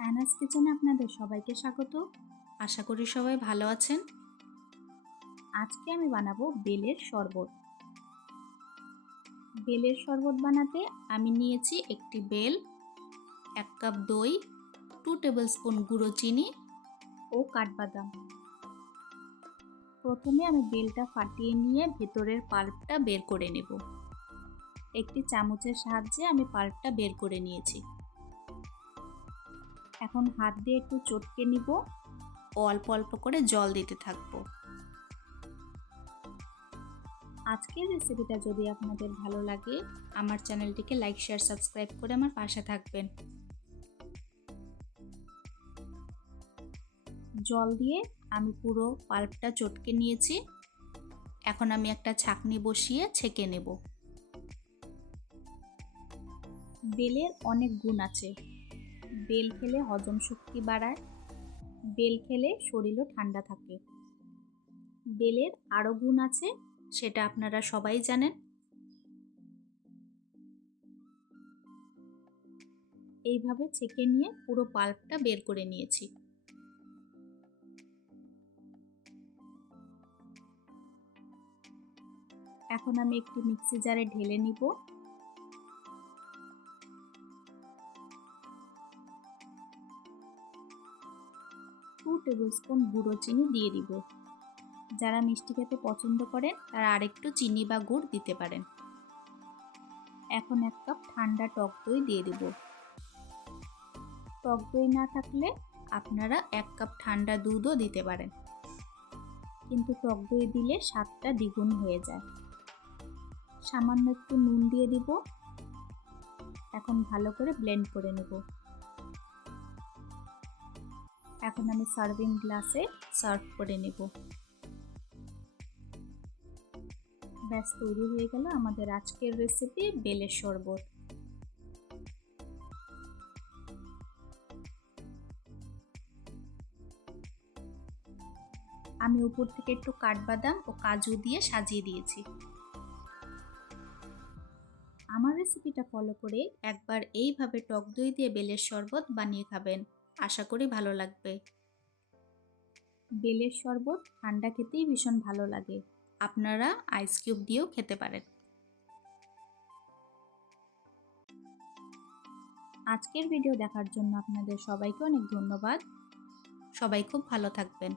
অ্যানাস কিচেনে আপনাদের সবাইকে স্বাগত। আশা করি সবাই ভালো আছেন। আজকে আমি বানাবো বেলের শরবত। বেলের শরবত বানাতে আমি নিয়েছি একটি বেল, 1 কাপ দই, 2 টেবিলস্পুন গুঁড়ো চিনি ও কাঠবাদাম। প্রথমে আমি বেলটা ফাটিয়ে নিয়ে ভেতরের পাল্পটা বের করে নেব। একটি চামচের সাহায্যে আমি পাল্পটা বের করে নিয়েছি। এখন হাত দিয়ে একটু চটকে নিব ও অল্প অল্প করে জল দিতে থাকবো। আজকের রেসিপিটা যদি আপনাদের ভালো লাগে, আমার চ্যানেলটিকে লাইক, শেয়ার, সাবস্ক্রাইব করে আমার পাশে থাকবেন। জল দিয়ে আমি পুরো পাল্পটা চটকে নিয়েছি। এখন আমি একটা ছাঁকনি বসিয়ে ছেঁকে নেব। বেলের অনেক গুণ আছে। বেল খেলে হজম শক্তি বাড়ায়, বেল খেলে শরীরও ঠান্ডা থাকে। বেলের আরও গুণ আছে, সেটা আপনারা সবাই জানেন। এইভাবে ছেঁকে নিয়ে পুরো পাল্পটা বের করে নিয়েছি। এখন আমি একটি মিক্সি জারে ঢেলে নিব। টু টেবিলস্পুন গুঁড়ো চিনি দিয়ে দিব। যারা মিষ্টি খেতে পছন্দ করেন তারা আরেকটু চিনি বা গুড় দিতে পারেন। এখন 1 কাপ ঠান্ডা টক দই দিয়ে দেব। টক দই না থাকলে আপনারা 1 কাপ ঠান্ডা দুধও দিতে পারেন, কিন্তু টক দই দিলে স্বাদটা দ্বিগুণ হয়ে যায়। সামান্য একটু নুন দিয়ে দিব। এখন ভালো করে ব্লেন্ড করে নেব। এখন আমি সার্ভিং গ্লাসে সার্ভ করে নেব। ব্যাস তৈরি হয়ে গেল আমাদের আজকের রেসিপি বেলের শরবত। আমি উপর থেকে একটু কাঠবাদাম ও কাজু দিয়ে সাজিয়ে দিয়েছি। আমার রেসিপিটা ফলো করে একবার এইভাবে টক দই দিয়ে বেলের শরবত বানিয়ে খাবেন। আশা করি ভালো লাগবে। বেলের শরবত ঠান্ডা খেতেই ভীষণ ভালো লাগে। আপনারা আইস কিউব দিয়েও খেতে পারেন। আজকের ভিডিও দেখার জন্য আপনাদের সবাইকে অনেক ধন্যবাদ। সবাই খুব ভালো থাকবেন।